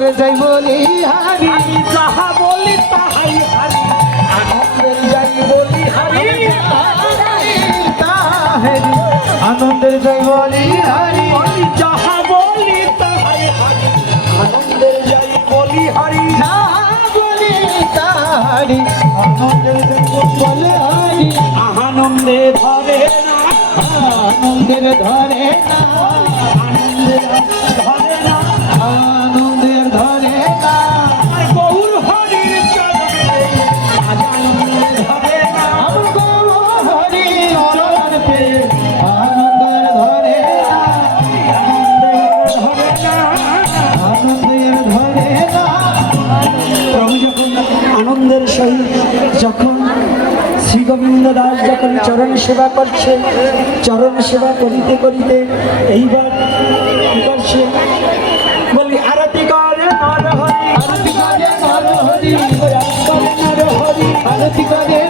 আনন্দের যাই বলি হারি। আমি যাহা বলি তাহাই হারি। আনন্দের যাই বলি হারি। তাহারি আনন্দের যাই বলি হারি যাহা বলি তাহাই হারি। আনন্দের যাই বলি হারি যাহা আনন্দের যাই বলি হারি। আনন্দে ধরে না। আনন্দের ধরে না। আনন্দের গোবিন্দ দাস যখন চরণ সেবা করছে চরণ সেবা করিতে করিতে এইবার করছে বলি আরতি করে আরতি করে নর হরি আরতি করে নর হরি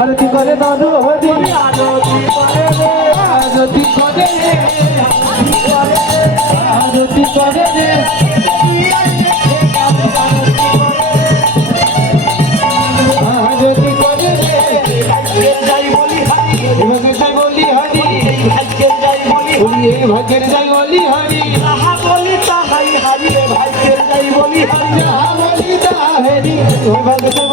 আরতি করে নর হরি। আরতি করে রে। আরতি করে রে। আরতি করে রে। ভাগ্যের যাই বলি হরি। তাহা বলি তাহাই হারি ভাগ্যের যাই বলি হারি। যাহা বলি তাহা হেরি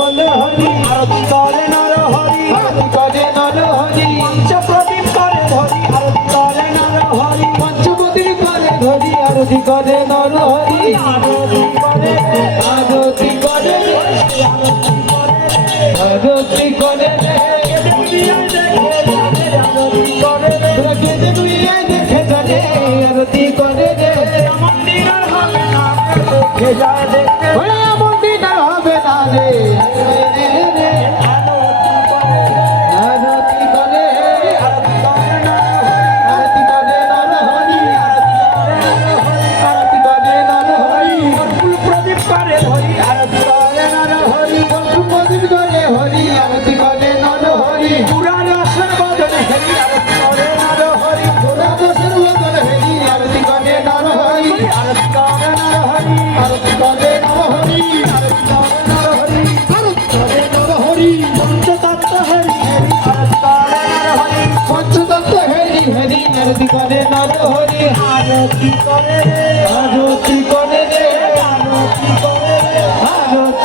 বলে হরি আরতি করে নরহরি আরতি করে নর হরি। পঞ্চপ্রদীপ করে ধরি আরতি করে পঞ্চপতির ধরি নর হরি। আরতি করে করে আরতি করে আরতি করে রে তোরা কেঁদে দুইয়ে দেখে জানে আরতি করে রে মন্দিরের হবে না দেখে যায় দেখে হরি আরতি করে নর হরি পুরা রসের বদনে হেরি আরতি করে বদল হেরি আরতি করে নর হরি আরতি করে নর হরি আরতি করে নরহরি আরতি করে নর হরি পঞ্চতত্ত্ব হেরি হেরি আরতি করে পঞ্চতত্ত্ব হেরি হেরি আরতি করে নর হরি আরতি করে রে আরতি করে রে আরতি করে রে আরতি